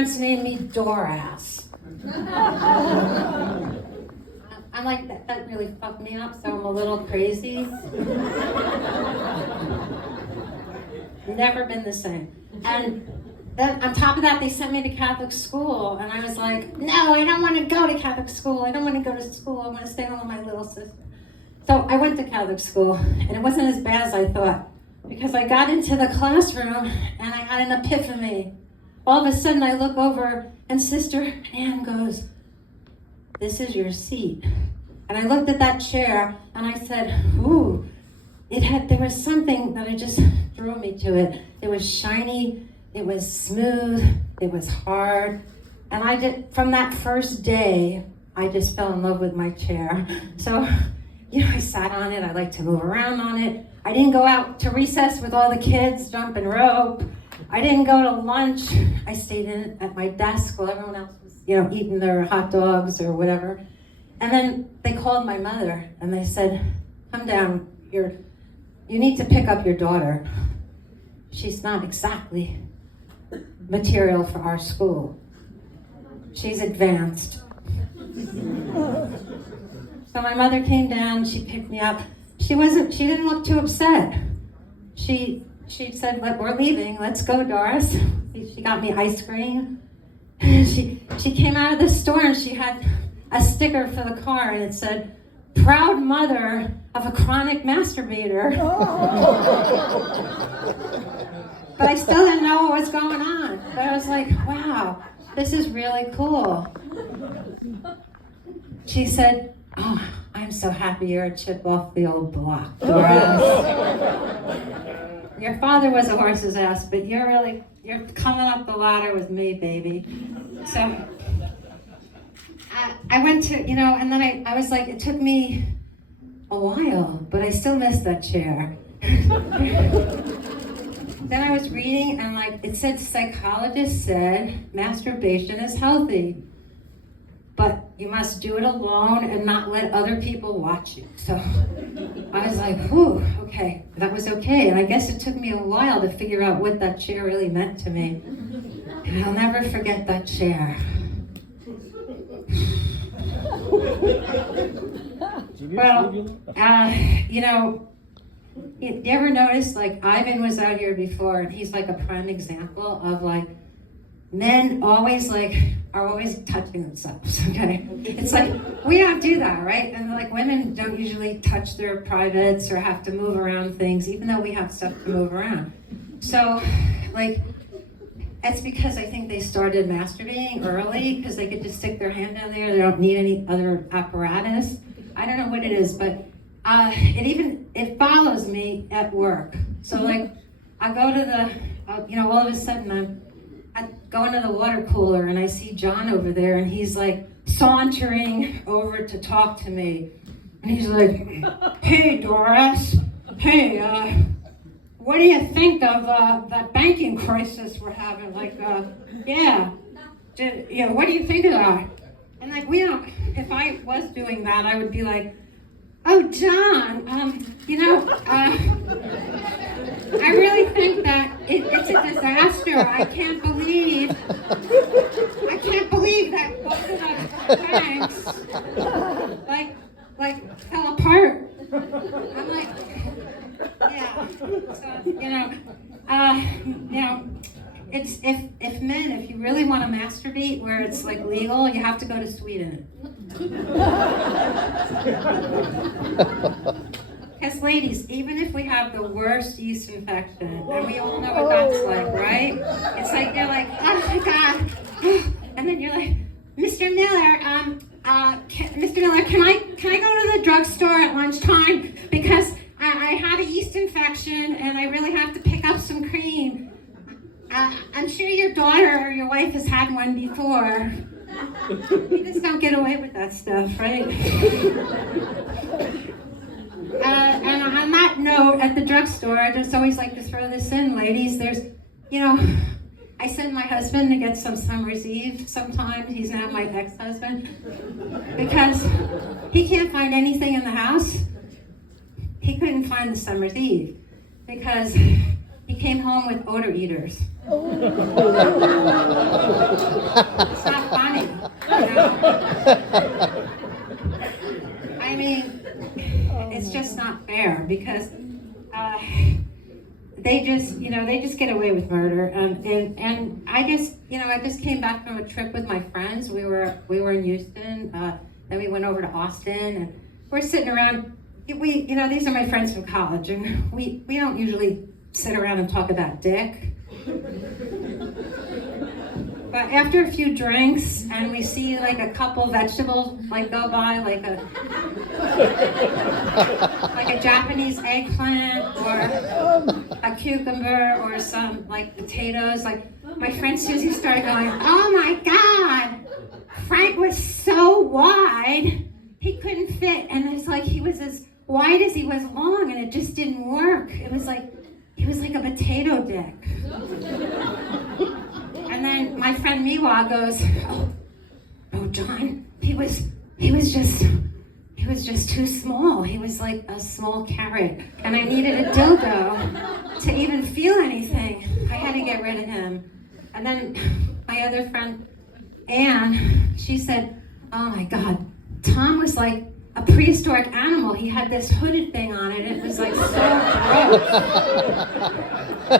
parents named me Dorass. I'm like, that really fucked me up, so I'm a little crazy. Never been the same. And then on top of that, they sent me to Catholic school, and I was like, no, I don't want to go to Catholic school. I don't want to go to school. I want to stay home with my little sister. So I went to Catholic school, and it wasn't as bad as I thought, because I got into the classroom, and I had an epiphany. All of a sudden, I look over, and Sister Ann goes, this is your seat. And I looked at that chair, and I said, ooh, there was something that just drew me to it. It was shiny, it was smooth, it was hard. And from that first day, I just fell in love with my chair. So, I sat on it, I like to move around on it. I didn't go out to recess with all the kids, jumping rope. I didn't go to lunch. I stayed in at my desk while everyone else was, eating their hot dogs or whatever. And then they called my mother and they said, come down, you need to pick up your daughter. She's not exactly material for our school. She's advanced. So my mother came down, she picked me up. She didn't look too upset. She said, we're leaving, let's go, Doris. She got me ice cream. She came out of the store and she had a sticker for the car and it said, proud mother of a chronic masturbator. But I still didn't know what was going on. But I was like, wow, this is really cool. She said, oh, I'm so happy you're a chip off the old block, Doris. Your father was a horse's ass, but you're coming up the ladder with me, baby. So I went to, and then I was like, it took me a while, but I still missed that chair. Then I was reading and it said psychologists said masturbation is healthy, but you must do it alone and not let other people watch you. So I was like, whew, okay, that was okay. And I guess it took me a while to figure out what that chair really meant to me. And I'll never forget that chair. Well, you ever notice, Ivan was out here before, and he's a prime example of men always are always touching themselves, okay? It's we don't do that, right? And women don't usually touch their privates or have to move around things, even though we have stuff to move around. So, that's because I think they started masturbating early because they could just stick their hand down there. They don't need any other apparatus. I don't know what it is, but it follows me at work. So I go to all of a sudden I go into the water cooler and I see John over there and he's sauntering over to talk to me. And he's like, hey Doris, hey, what do you think of that banking crisis we're having? What do you think of that? And if I was doing that, I would be like, oh, John, I really think that it's a disaster. I can't believe that both of the banks, fell apart. I'm like, yeah. So, it's if you really want to masturbate where it's legal, you have to go to Sweden. Because ladies, even if we have the worst yeast infection, and we all know what that's like, right? It's you're oh my God. And then you're like, Mr. Miller, Mr. Miller, can I go to the drugstore at lunchtime? Because I had a yeast infection and I really have to pick up some cream. I'm sure your daughter or your wife has had one before. You just don't get away with that stuff, right? And on that note, at the drugstore, I just always like to throw this in, ladies. There's, I send my husband to get some Summer's Eve sometimes. He's now my ex-husband. Because he can't find anything in the house. He couldn't find the Summer's Eve because he came home with odor eaters. It's not funny. You know? I mean, it's just not fair because they just get away with murder. And I just came back from a trip with my friends. We were in Houston. Then we went over to Austin, and we're sitting around. These are my friends from college, and we don't usually sit around and talk about dick. But after a few drinks, and we see like a couple vegetables like go by, like a Japanese eggplant or a cucumber or some like potatoes. Like my friend Susie started going, "Oh my God, Frank was so wide, he couldn't fit." And it's like he was as wide as he was long, and it just didn't work. He was like a potato dick. And then my friend Miwa goes, "Oh, John, he was just too small. He was like a small carrot, and I needed a dildo to even feel anything. I had to get rid of him." And then my other friend Anne, she said, "Oh my God, Tom was like a prehistoric animal. He had this hooded thing on it. It was like so gross." I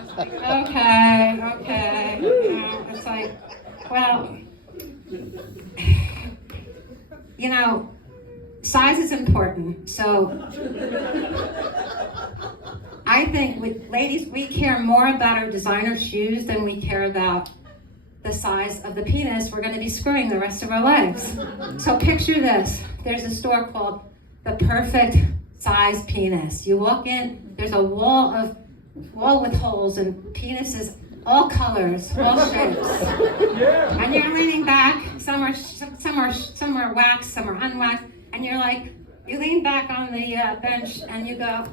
was like, okay. It's like, well, size is important. So I think ladies, we care more about our designer shoes than we care about the size of the penis we're going to be screwing the rest of our lives. So picture this. There's a store called The Perfect Size Penis. You walk in, there's a wall with holes and penises, all colors, all shapes. And you're leaning back, some are waxed, some are unwaxed, and you lean back on the bench and you go,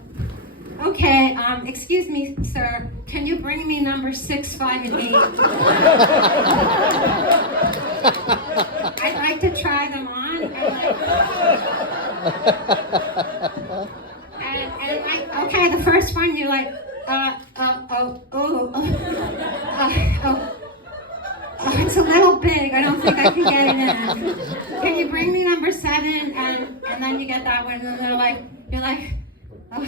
"Okay, excuse me, sir, can you bring me number 6, 5, and 8? I'd like to try them on." Okay, the first one, you're like, it's a little big. I don't think I can get it in. Can you bring me number 7? And then you get that one, and you're like, "Oh,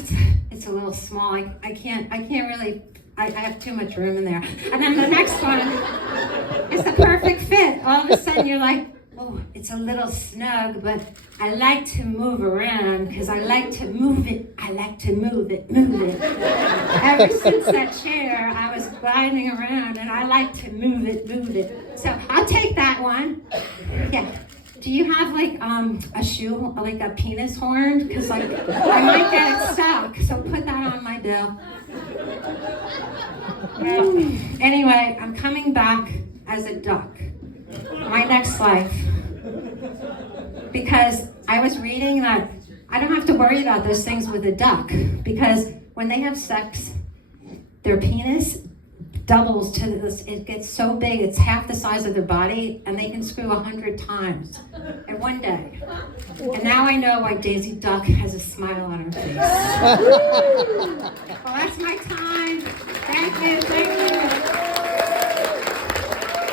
it's a little small. I can't really. I have too much room in there." And then the next one is the perfect fit. All of a sudden, you're like, "Oh, it's a little snug, but I like to move around because I like to move it. I like to move it. Ever since that chair, I was gliding around, and I like to move it. So I'll take that one." Yeah. Do you have like a shoe, like a penis horn? Because I might get it stuck. So put that on my bill. Anyway, I'm coming back as a duck. My next life. Because I was reading that I don't have to worry about those things with a duck, because when they have sex, their penis doubles to this. It gets so big, it's half the size of their body, and they can screw 100 times in one day. And now I know why Daisy Duck has a smile on her face. Well, that's my time. Thank you.